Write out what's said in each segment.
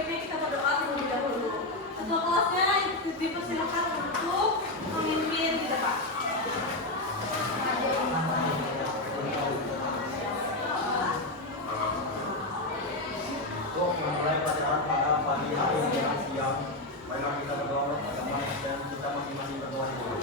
sebaiknya kita berdoa terlebih dahulu. Ketua kelasnya dipersilakan untuk memimpin di depan. Untuk memulai pelajaran pada pagi hari dan siang, marilah kita berdoa dan kita masing-masing berdoa dulu.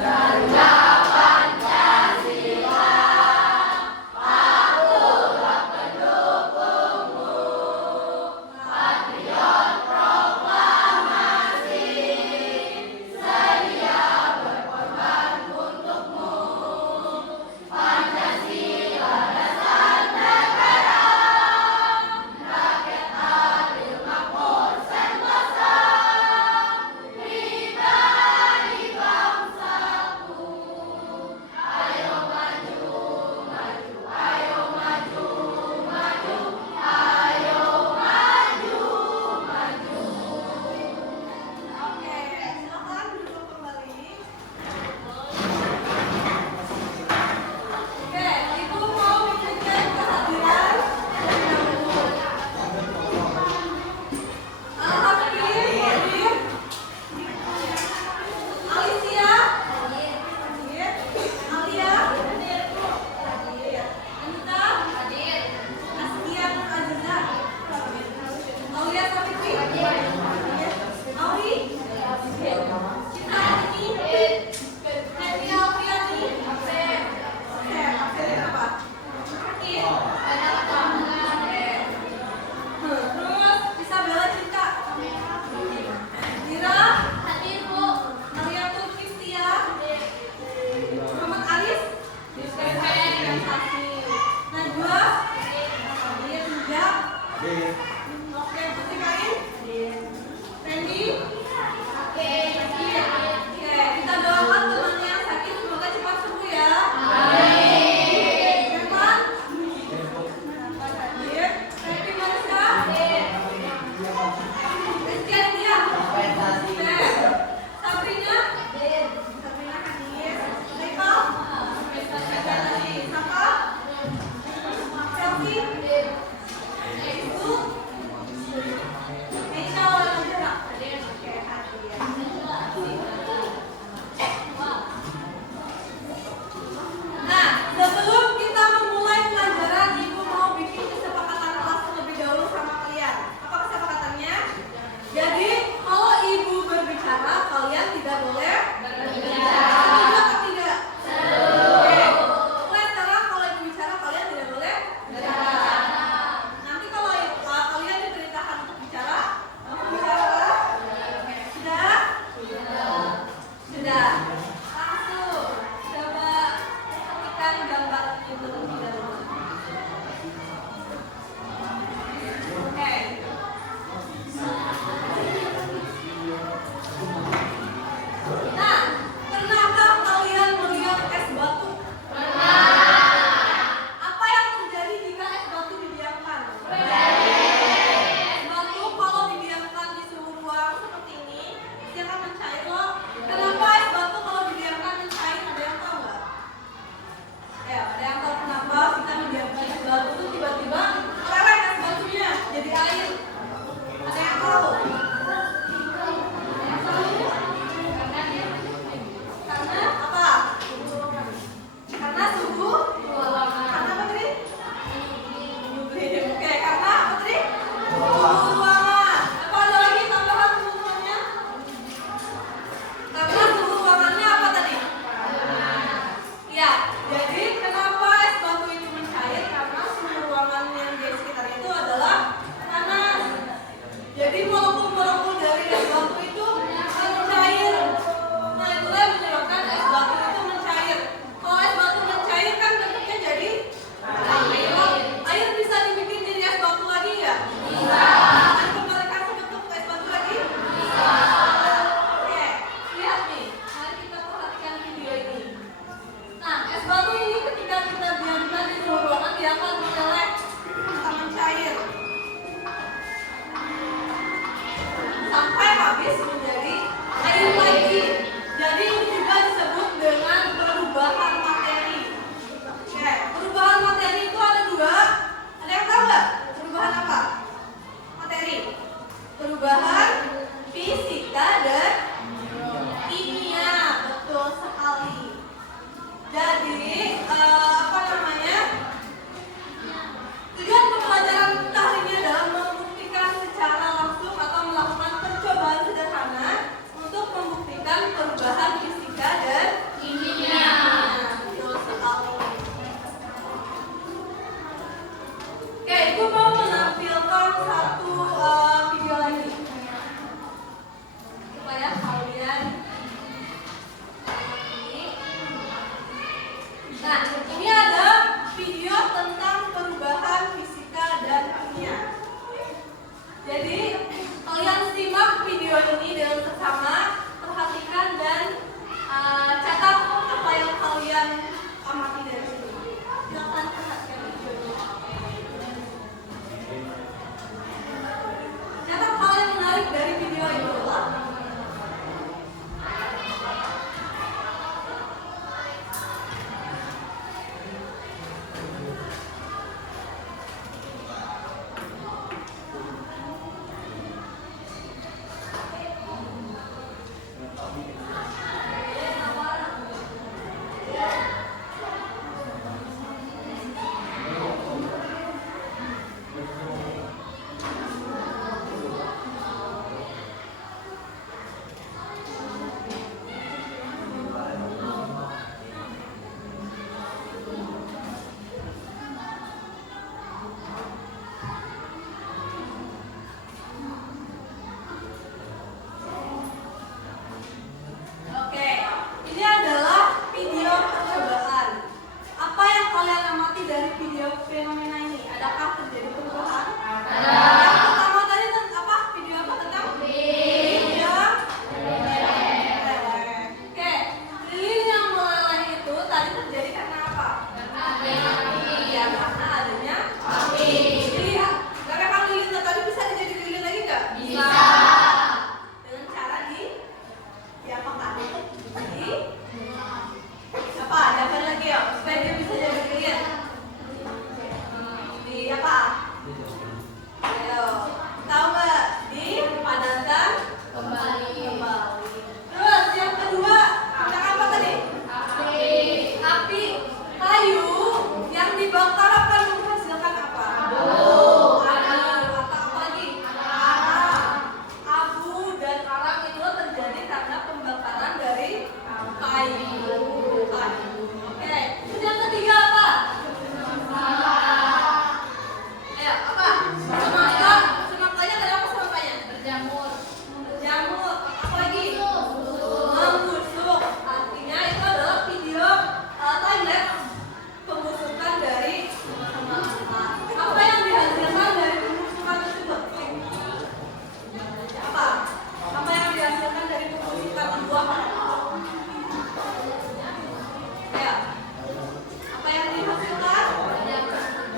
Garuda Pancasila.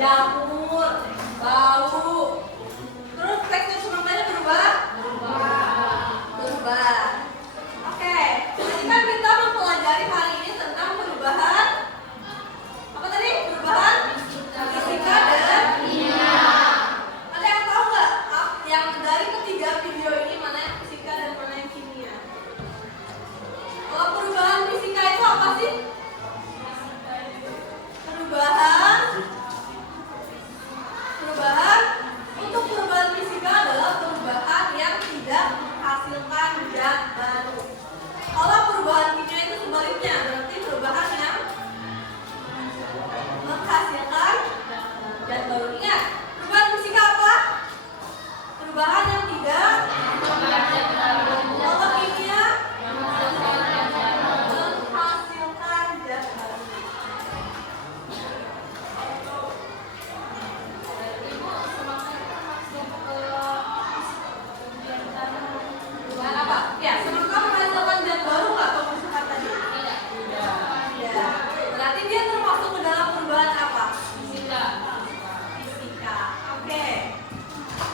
jamur, bau. Terus tekstur semuanya berubah? Berubah. Oke, tadi kan kita mempelajari hari ini tentang perubahan apa tadi? Perubahan fisika dan kimia. Ada yang tahu nggak yang dari ketiga video ini mana yang fisika dan mana yang kimia? Kalau perubahan fisika itu apa sih? Perubahan untuk perubahan fisika adalah perubahan yang tidak menghasilkan zat baru. Kalau perubahan kimia itu sebaliknya, berarti perubahan yang menghasilkan zat baru. Ingat, perubahan fisika apa? Perubahan yang tidak menghasilkan zat baru. Kalau kimia menghasilkan zat baru. Perubahan apa? Ya, semangka menghasilkan zat baru nggak pembusukan tadi? Tidak. Tidak. Berarti dia termasuk ke dalam perubahan apa? Fisika. Fisika. Oke.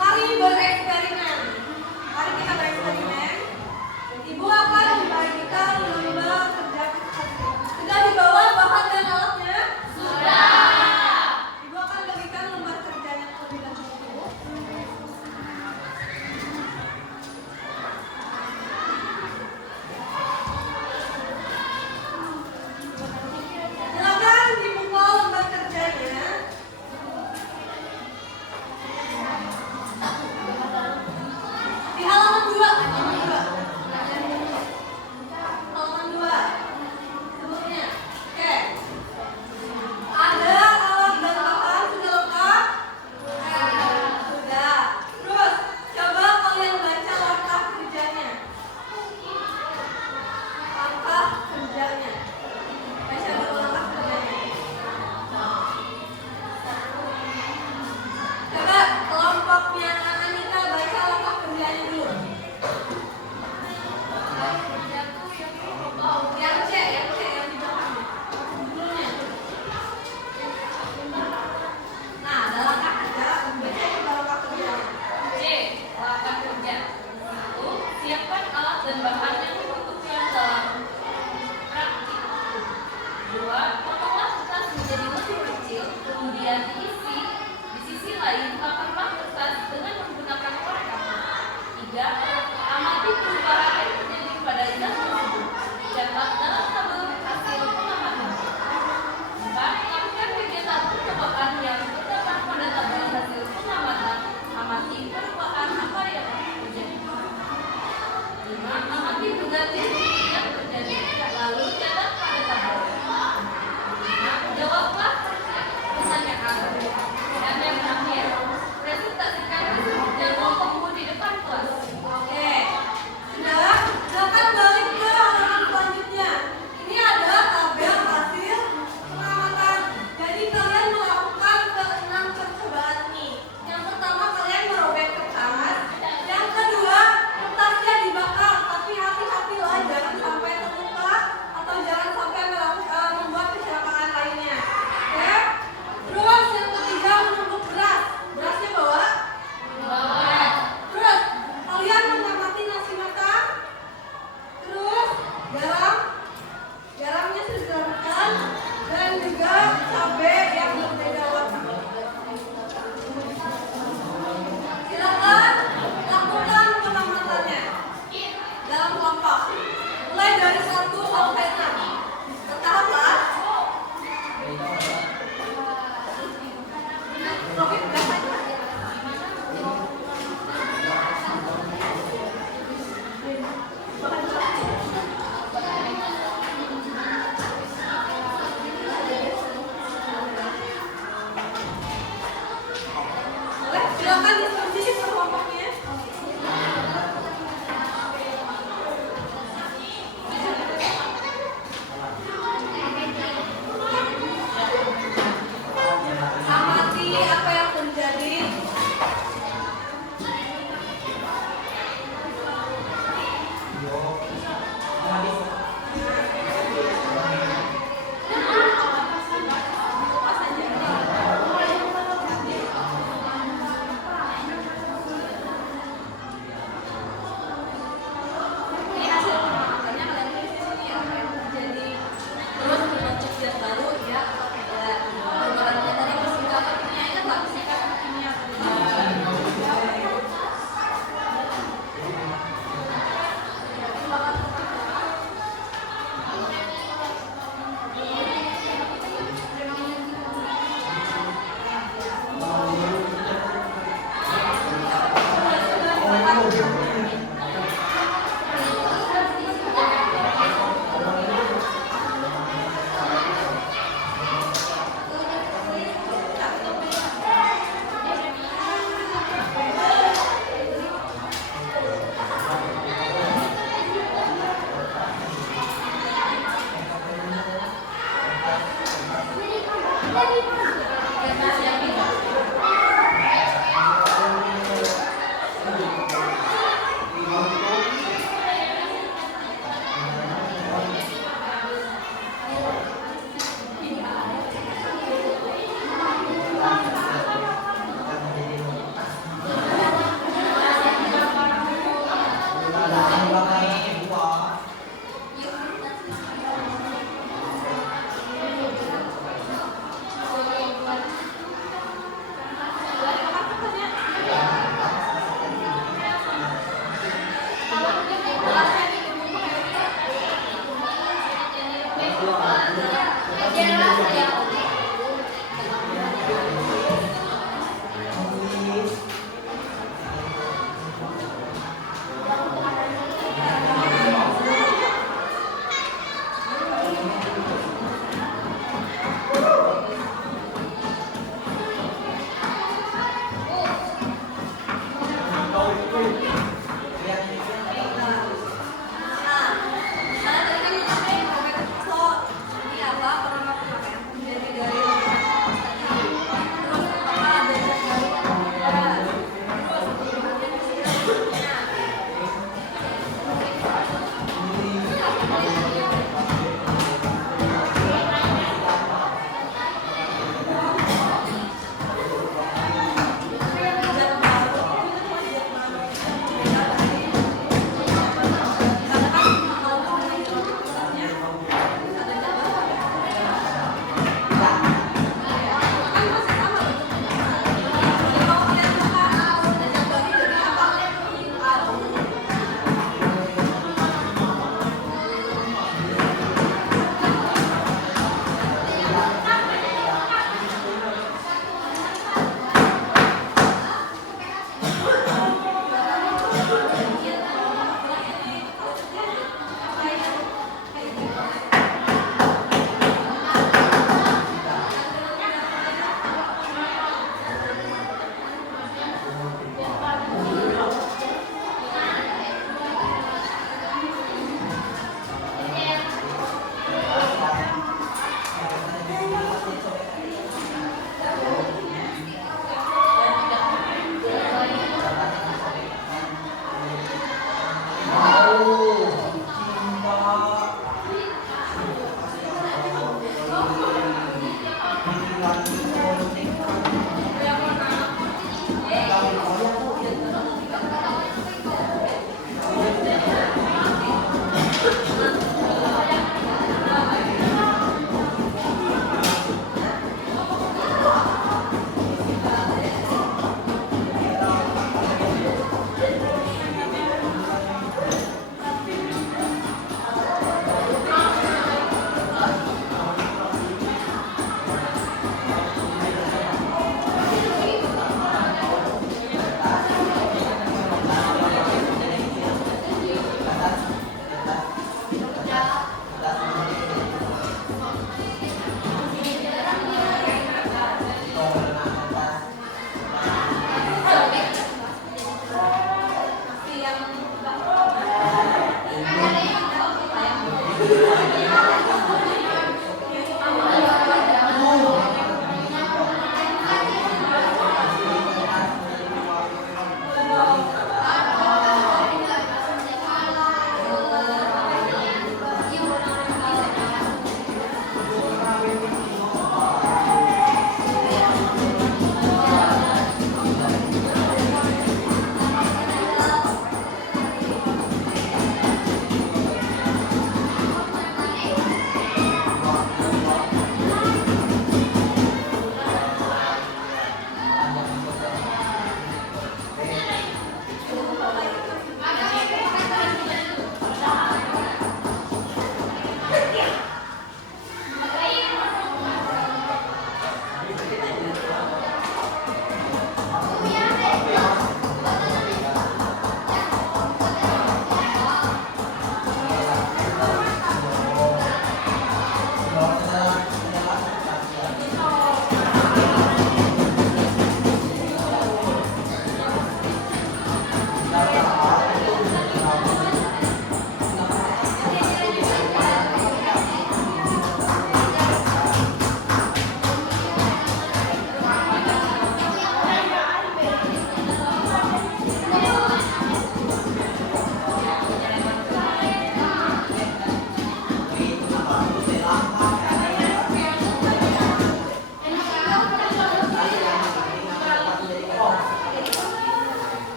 Mari bereksperimen. Mari kita bereksperimen. Ibu akan membagikan lomba kerja. Sudah dibawa bahan dan alatnya? Sudah. Ibu akan bagikan lembar kerjanya terlebih dahulu. Silakan dibuka lembar kerjanya. Di halaman 2. Halaman 2. Sebelumnya. Oke. Ada alat dan bahan sudah lengkap? Sudah. Terus coba kalian baca langkah kerjanya. Langkah kerjanya. Baca dulu langkah kerjanya. Coba kelompoknya Anita baca langkah kerjanya dulu. Yang C yang di belakangnya. Sebelumnya. Nah, ada langkah kerja. Baca coba langkah kerjanya. C. Langkah kerja 1. Siapkan alat dan bahan yang dibutuhkan dalam praktik. 2. Potonglah kertas menjadi lebih kecil, kemudian diisi. Di sisi lain, paparlah kertas dengan menggunakan warna. 3. Amati perubahan yang terjadi pada zat tersebut. Catat dalam tabel hasil pengamatan. 4. Lakukan kegiatan percobaan yang terdapat pada tabel hasil pengamatan. Amati perubahan apa yang terjadi. 5. Amati pergantian yang terjadi. Lalu catat pada tabel. 6. Jawablah pertanyaan. Dan yang terakhir, presentasikan hasil kerja kelompokmu di depan kelas. Oke,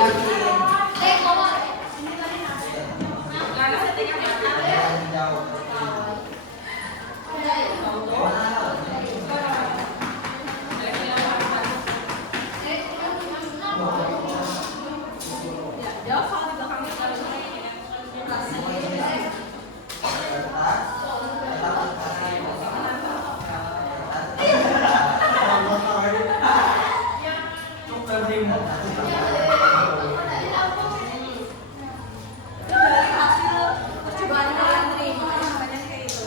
Karena settingnya jauh kalau di belakangnya kalau dari hasil percobaan kalian terima makanya kayak itu.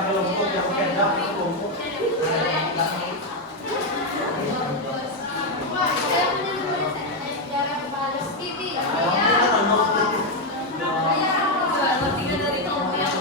yang kelompok yang kendang kelompok. Tiga dari kelompok yang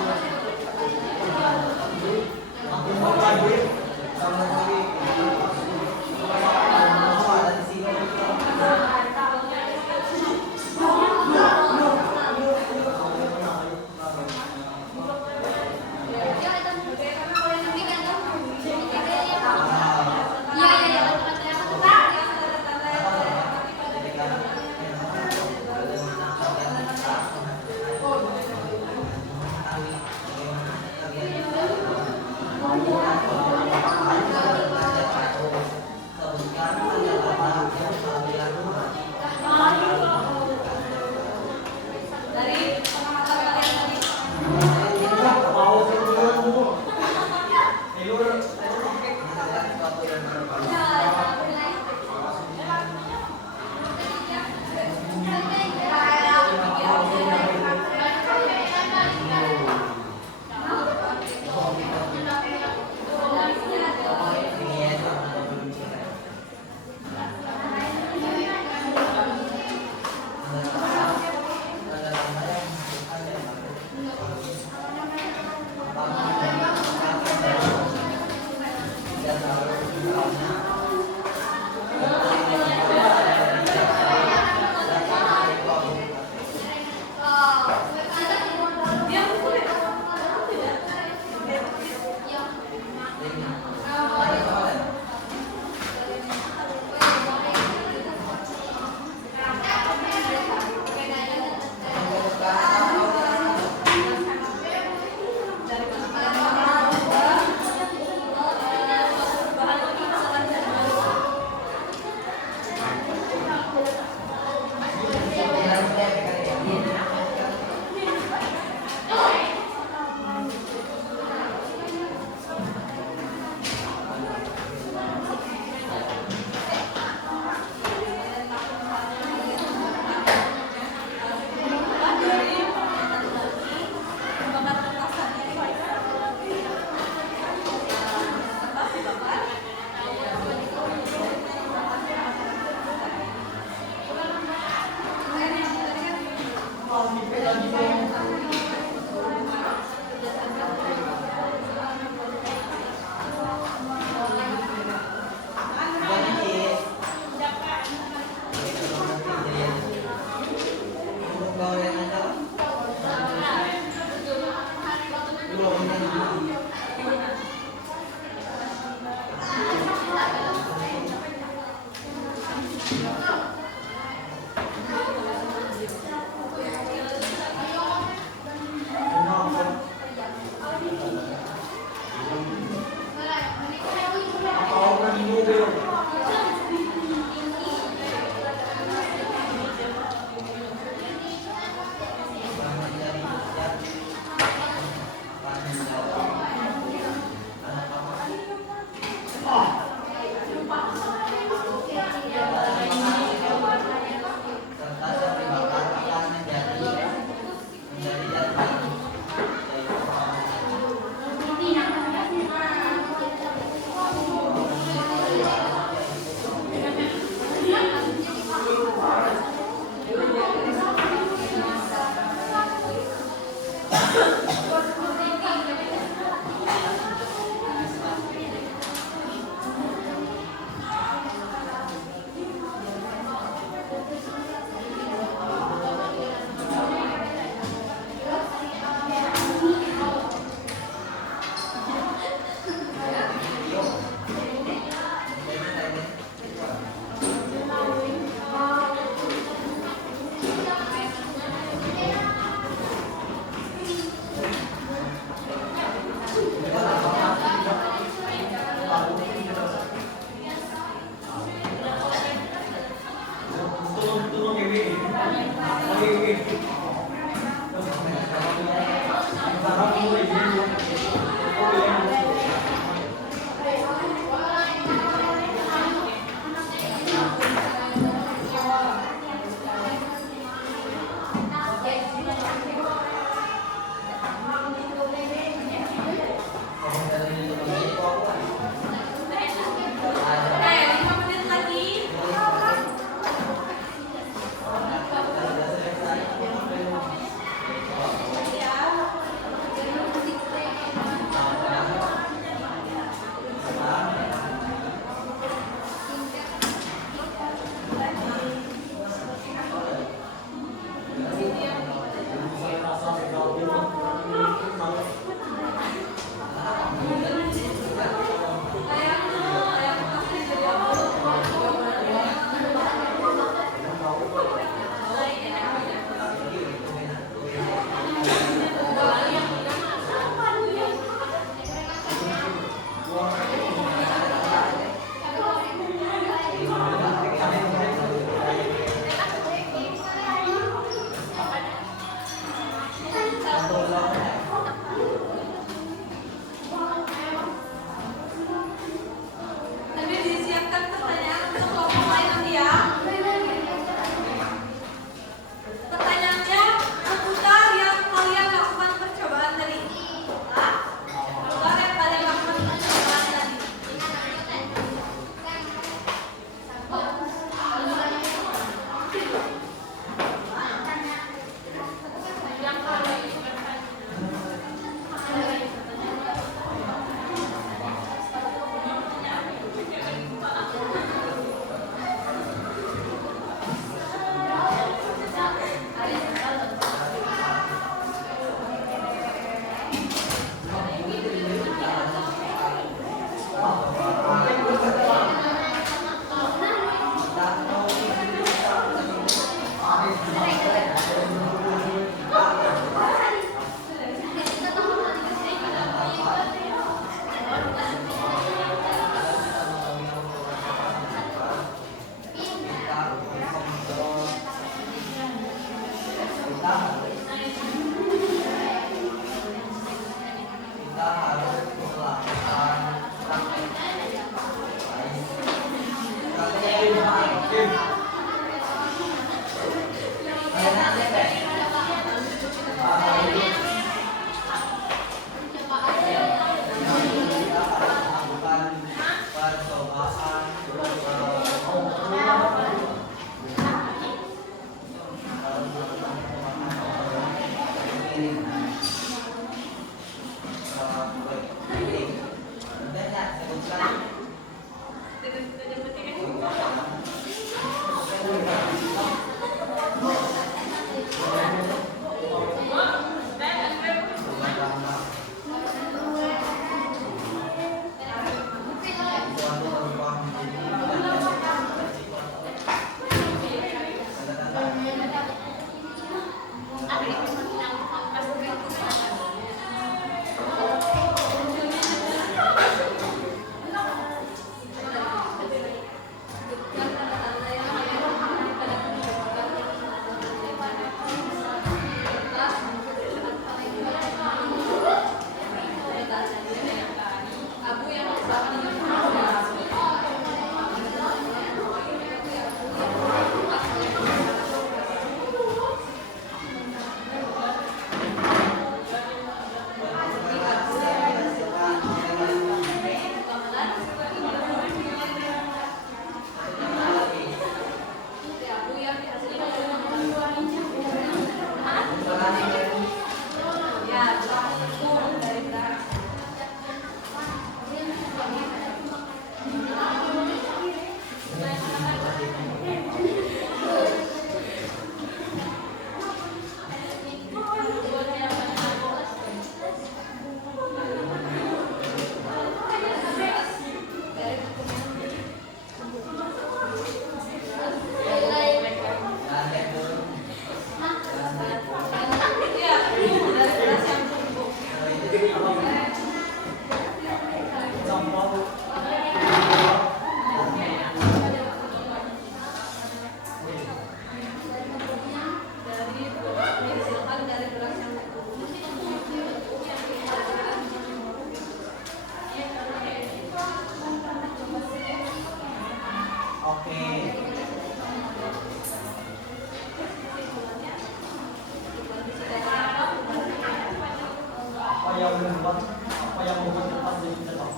siapa yang mau cepat jadi cepat.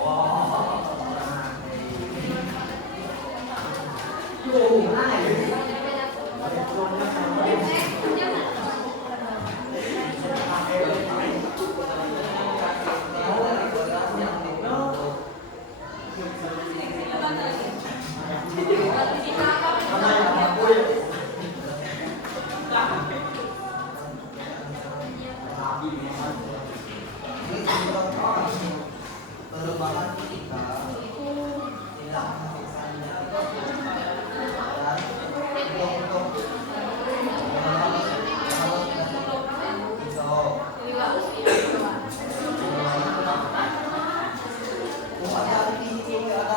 Wah. Yo, perubahan kita tidak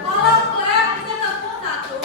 Kalau klep kita tepuk satu,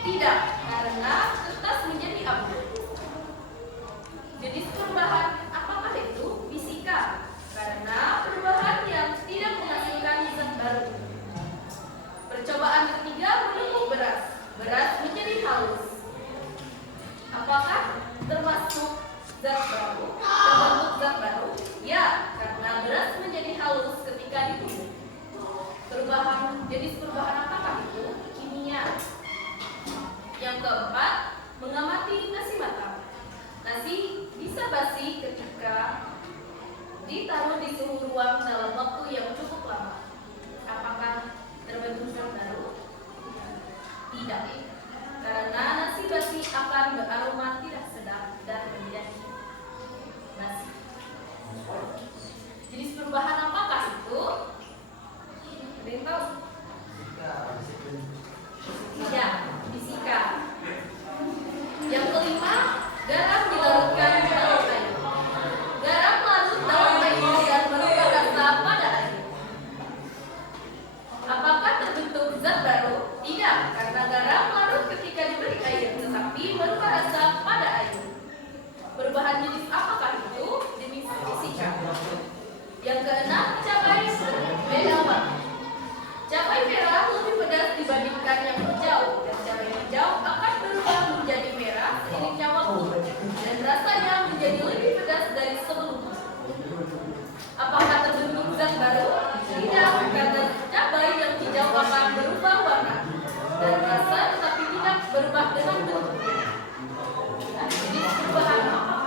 Tidak, karena kertas menjadi abu. Jenis perubahan apakah itu? Fisika, karena perubahan yang tidak menghasilkan zat baru. Percobaan ketiga menumpuk beras. Beras menjadi halus. Apakah termasuk zat baru? Terbentuk zat baru? Ya, karena beras menjadi halus ketika ditumbuk. Jenis perubahan apakah itu? Kimia. Yang keempat, mengamati nasi matang. Nasi bisa basi ketika ditaruh di suhu ruang dalam waktu yang cukup lama. Apakah terbentuk zat baru? Tidak, karena nasi basi akan beraroma tidak sedap dan menjadi basi. Jenis perubahan apakah itu? Ada yang tahu? Tidak, fisika. Yang kelima, garam dilarutkan dalam air. Garam larut dalam air dan berubah rasa pada air. Apakah terbentuk zat baru? Tidak, karena garam larut ketika diberi air, tetapi berubah rasa pada air. Perubahan jenis apakah itu? Jenis fisika. Yang keenam, cabai berbeda warna. Cabai merah lebih pedas dibandingkan yang hijau, dan cabai hijau akan berubah menjadi merah seiringnya waktu, dan rasanya menjadi lebih pedas dari sebelumnya. Apakah terbentuk zat baru? Tidak, karena cabai yang hijau akan berubah warna dan rasa, tetapi tidak berubah dengan bentuknya. Jadi perubahan apa?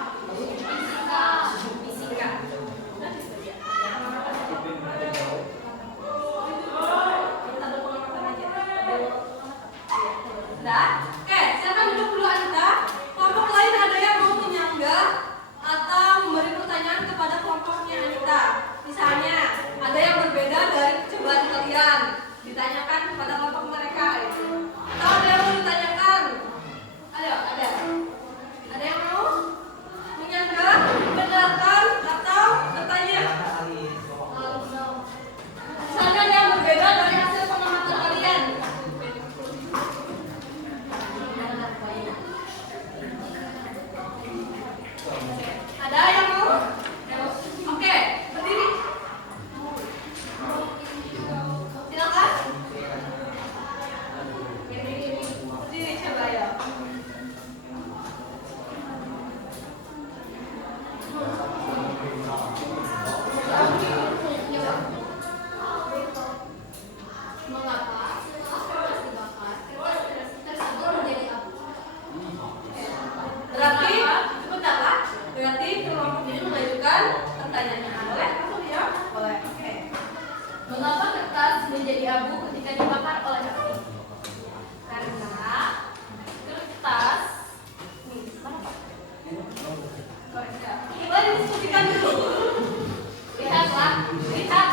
Fisika. Nah, oke, silakan duduk dulu Anita. Kelompok lain ada yang mau menyanggah atau memberi pertanyaan kepada kelompoknya Anita. Misalnya, ada yang berbeda dari percobaan kalian, ditanyakan kepada kelompok mereka. Atau ada yang mau ditanyakan? Ayo, ada. Ada yang mau menyanggah, membenarkan, atau bertanya? Misalnya ada yang berbeda dari hasil pengamatan kalian. Ada yang mau? Oke, berdiri. Silakan. Berdiri coba ya. Mengapa kertas dibakar, kertas tersebut menjadi abu? Berarti, sebentar Pak. Berarti kelompok ini mengajukan pertanyaan. Boleh? Aku ya? Boleh. Oke. Mengapa kertas menjadi abu ketika dibakar oleh api? Karena kertas mana Pak? Boleh diskusikan dulu. Lihatlah, lihat.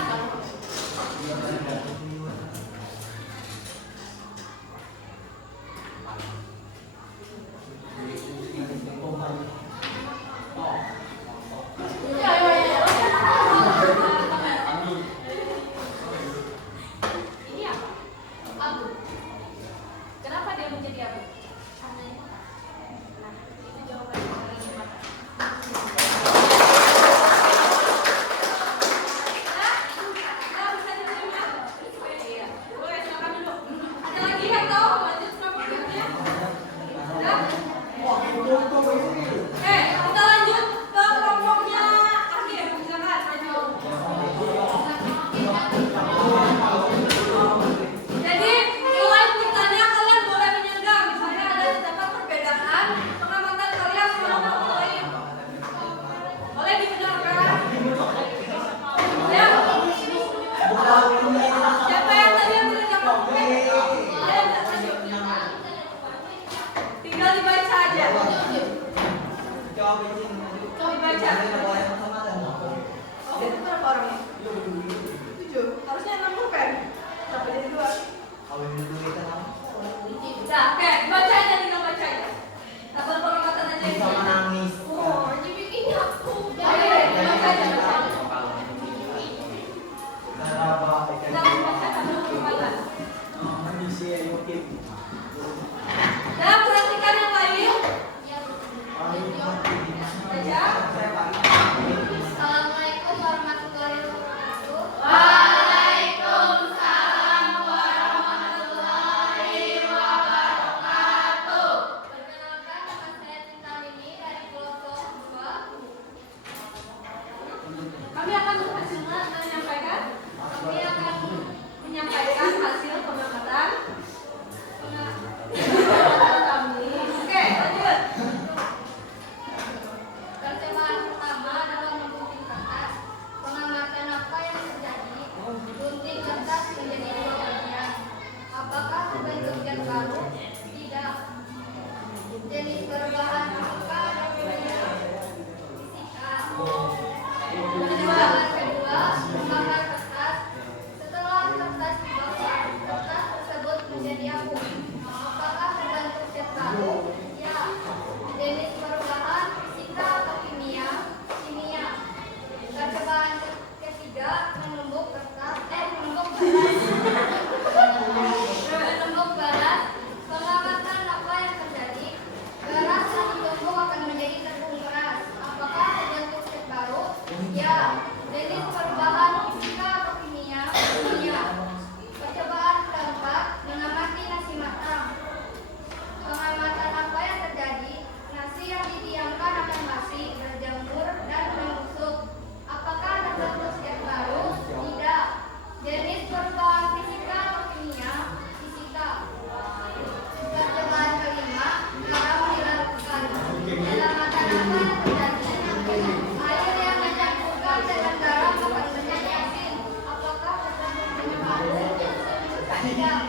Tidak.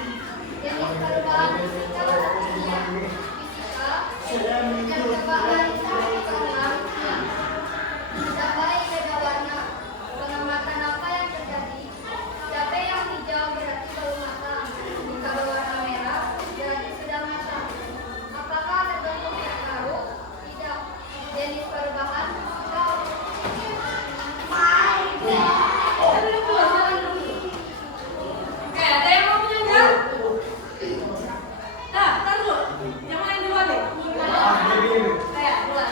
Jenis perubahan fisika atau kimia. Fisika. Penyebabkan keenam. Ada baik beda warna. Pengamatan apa yang terjadi? Cabai yang hijau berarti belum matang. Jika berwarna merah berarti sudah matang. Apakah terbentuk terkarut? Tidak. Jenis perubahan fisika. Oke, ada yang mau menyanyi? Nah, ntar dulu. Yang main duluan deh. Kayak duluan.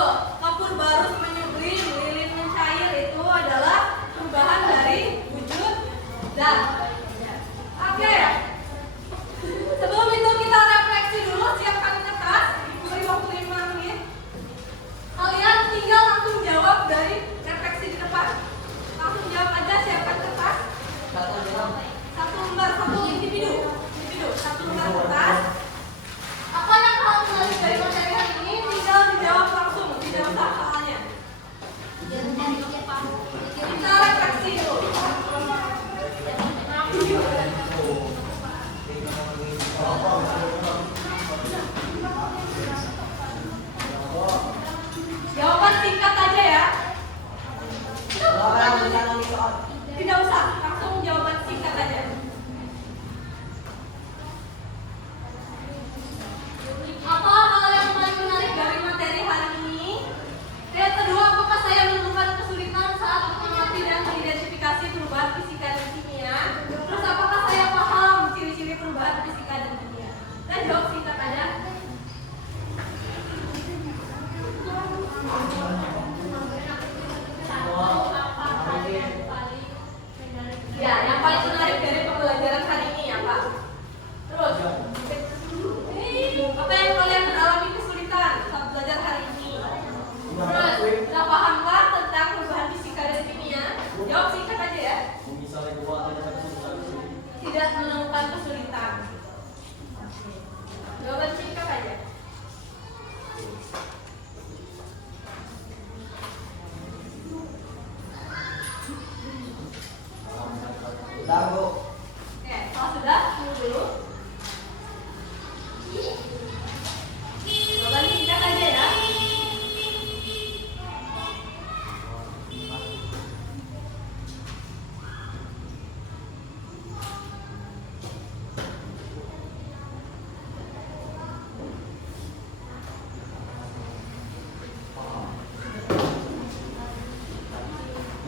Tuh, kapur barus menyublim, lilin mencair itu adalah perubahan dari wujud dan. Oke. Sebelum itu kita refleksi dulu, siapkan kertas, beri waktu 5 menit. Kalian tinggal langsung jawab dari refleksi di depan. Langsung jawab aja, siapkan kertas. Satu lembar, satu individu. Satu lembar kertas. Apa yang kalian menarik dari materi hari ini? Tinggal dijawab langsung, tidak usah soalnya. Kita refleksi dulu. Jawaban singkat aja ya. Tidak usah, langsung jawaban singkat aja. Apa hal yang paling menarik dari materi hari ini? Yang kedua, apakah saya menemukan kesulitan saat mengerti dan mengidentifikasi perubahan fisika dan kimia? Terus apakah saya paham ciri-ciri perubahan fisika dan kimia? Kita jawab singkat aja. Ya, yang paling menarik dari pembelajaran hari ini apa? Terus, apa yang kalian alami kesulitan saat belajar hari ini? Terus, sudah pahamkah tentang perubahan fisika dan kimia? Jawab singkat aja ya. Tidak menemukan kesulitan. Jawaban singkat aja. Oke, kalau sudah, tunggu dulu. Jawaban singkat aja ya.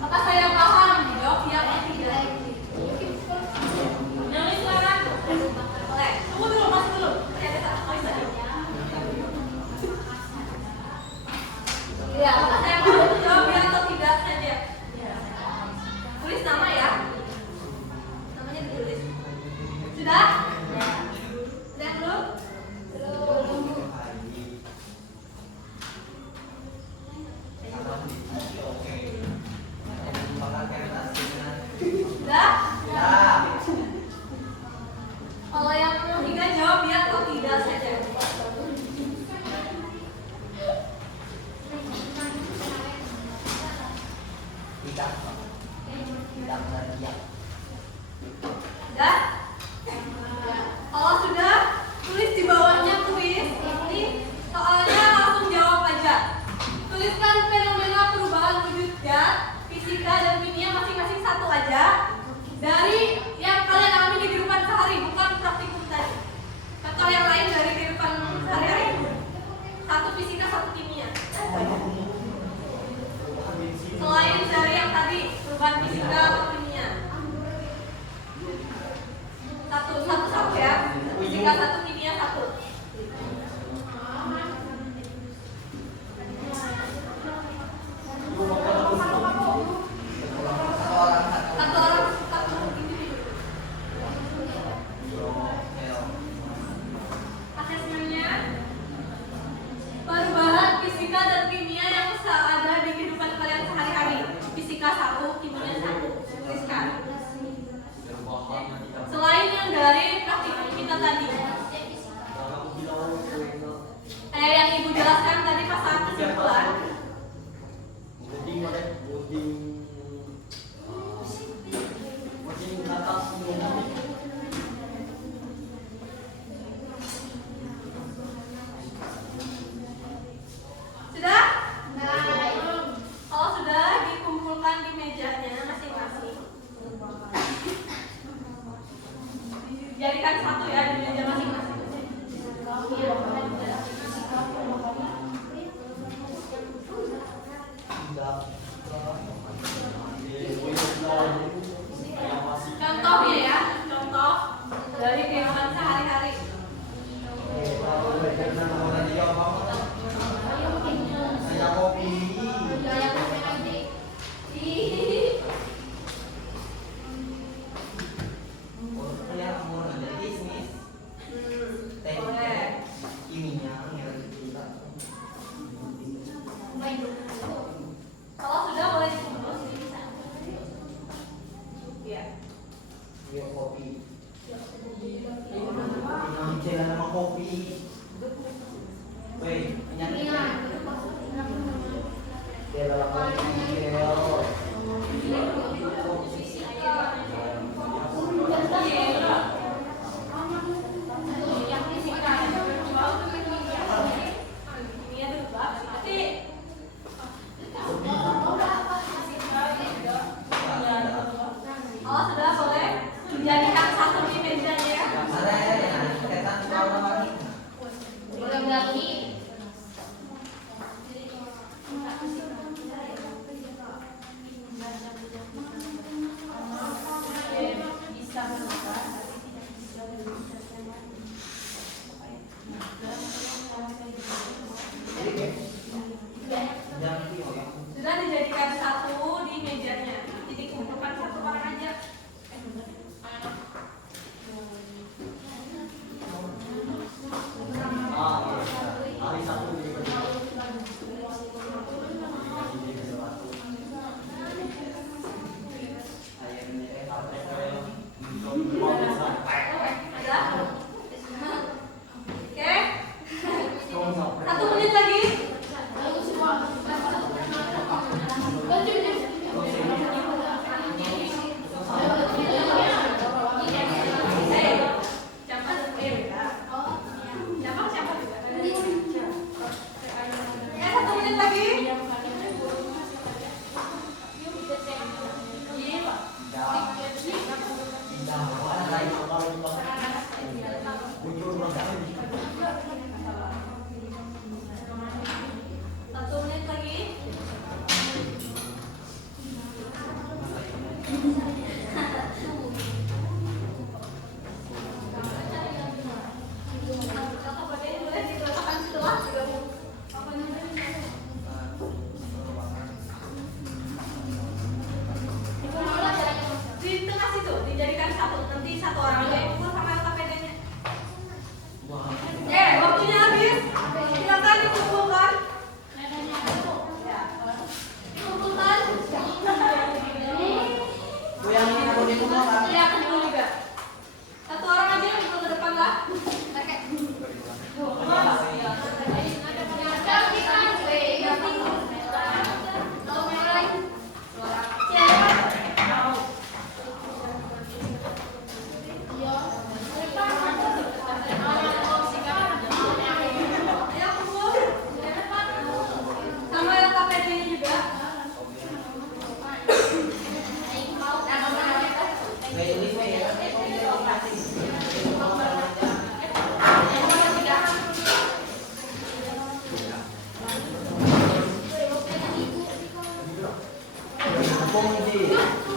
Apa saya paham? Jawab ya atau tidak. Nulis sekarang. Oke, tunggu dulu, mas dulu. Ya, apa saya paham itu jawab ya atau tidak saja. Tulis nama ya. Namanya ditulis. Sudah? Sudah belum? Sudah? Kalau yang ketiga jawab ya atau tidak saja. Sudah? Kalau sudah, tulis di bawahnya kuis. Ini soalnya langsung jawab aja. Tuliskan fenomena perubahan wujud zat, fisika dan kimia masing-masing satu aja. Dari yang kalian alami di kehidupan sehari, bukan praktikum tadi. Contoh yang lain dari kehidupan sehari-hari. Satu fisika, satu kimia. Selain dari yang tadi, perubahan fisika atau kimia. Satu ya. Fisika satu, kimia satu. Satu orang, satu individu. Asesmennya perubahan fisika dan kimia yang ada di kehidupan kalian sehari-hari. Fisika satu, kimia satu. Tuliskan. Selain yang dari praktikum kita tadi. Yang ibu jelaskan tadi pas kesimpulan. Sudah? Kalau sudah, dikumpulkan di mejanya masing-masing. Jadikan satu ya di meja masing-masing. Kalau sudah boleh dikumpul. Iya. Iya kopi. Jalan sama kopi. Woi, nyanyi. Dia dalam kopi. Oh sudah boleh jadikan satu di mejanya ya. Sudah dijadikan satu di mejanya. Jadi dikumpulkan satu orang aja. Hari Sabtu di Ada? Oke. 1 menit lagi. Di tengah situ dijadikan satu, nanti satu orang aja yang kumpul sama LKPD-nya. Waktunya habis. Silakan dikumpulkan. Ya. Dikumpulkan. Yang ini aku dikumpulkan. Iya, kumpul juga. Satu orang aja yang kumpul ke depan lah. Ayo kumpul. Sama LKPD-nya juga. Kumpul